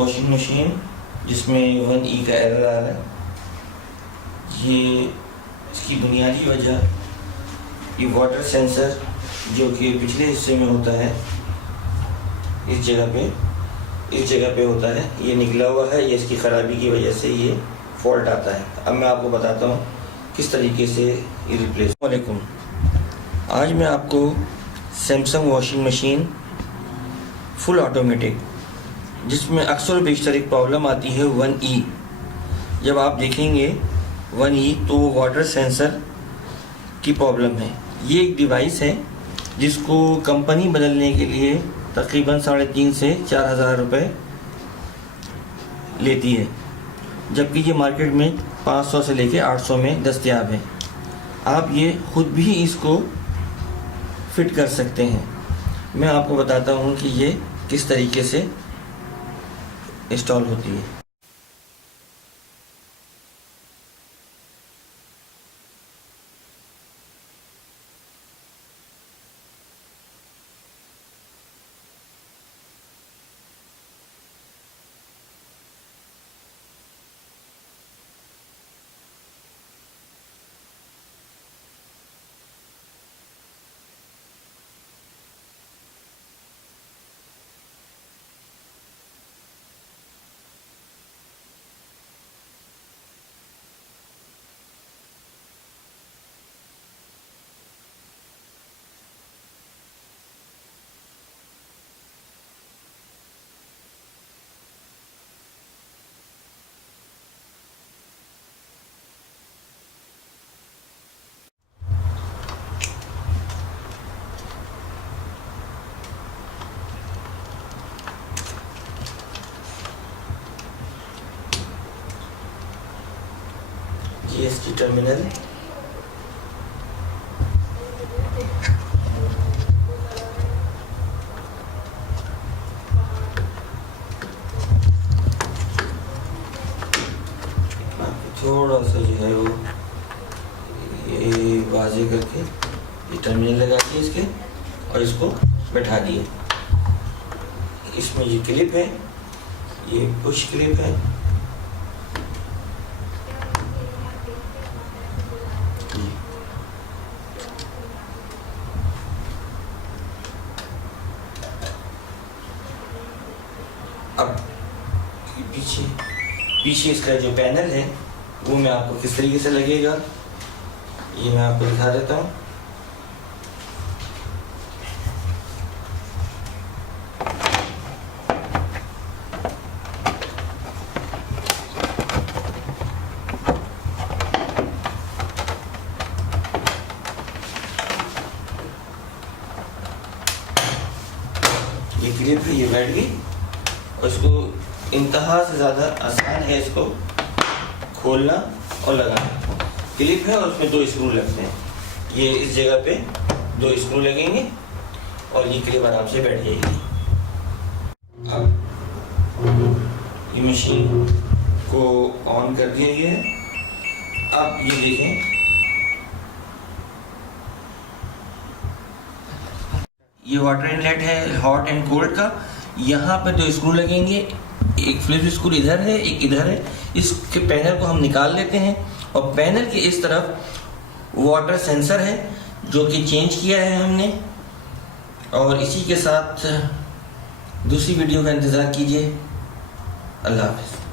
Washing machine जिसमें 1E का error आ रहा है। ये इसकी बुनियादी वजह ये वाटर सेंसर जो कि पिछले हिस्से में होता है, इस जगह पे होता है, ये निकला हुआ है। ये इसकी ख़राबी की वजह से ये फॉल्ट आता है। अब मैं आपको बताता हूँ किस तरीके से ये रिप्लेस। वालेकुम, आज मैं आपको Samsung washing machine full automatic जिसमें अक्सर बेशतर एक प्रॉब्लम आती है 1E। जब आप देखेंगे 1E तो वो वाटर सेंसर की प्रॉब्लम है। ये एक डिवाइस है जिसको कंपनी बदलने के लिए तकरीबन 3,500 से 4,000 रुपये लेती है, जबकि ये मार्केट में 500 से लेके 800 में दस्तयाब है। आप ये खुद भी इसको फिट कर सकते हैं। मैं आपको बताता हूँ कि ये किस तरीके से इंस्टॉल होती है। GST टर्मिनल, थोड़ा सा जो है वो ये वाजे करके ये टर्मिनल लगा दिए इसके और इसको बैठा दिए। इसमें ये क्लिप है, ये पुश क्लिप है। अब पीछे इसका जो पैनल है वो मैं आपको किस तरीके से लगेगा ये मैं आपको दिखा देता हूँ। ये क्लिप है, ये बैठ गई और इसको इंतहा से ज़्यादा आसान है इसको खोलना और लगाना। क्लिप है और उसमें 2 स्क्रू लगते हैं। ये इस जगह पे 2 स्क्रू लगेंगे और ये क्लिप आराम से बैठ जाएगी। अब ये मशीन को ऑन कर दिया गया है। अब ये देखें, ये वाटर इनलेट है हॉट एंड कोल्ड का। यहाँ पे 2 स्क्रू लगेंगे, एक फ्लिप स्क्रू इधर है, एक इधर है। इसके पैनल को हम निकाल लेते हैं और पैनल के इस तरफ वाटर सेंसर है जो कि चेंज किया है हमने। और इसी के साथ दूसरी वीडियो का इंतज़ार कीजिए। अल्लाह हाफ़िज़।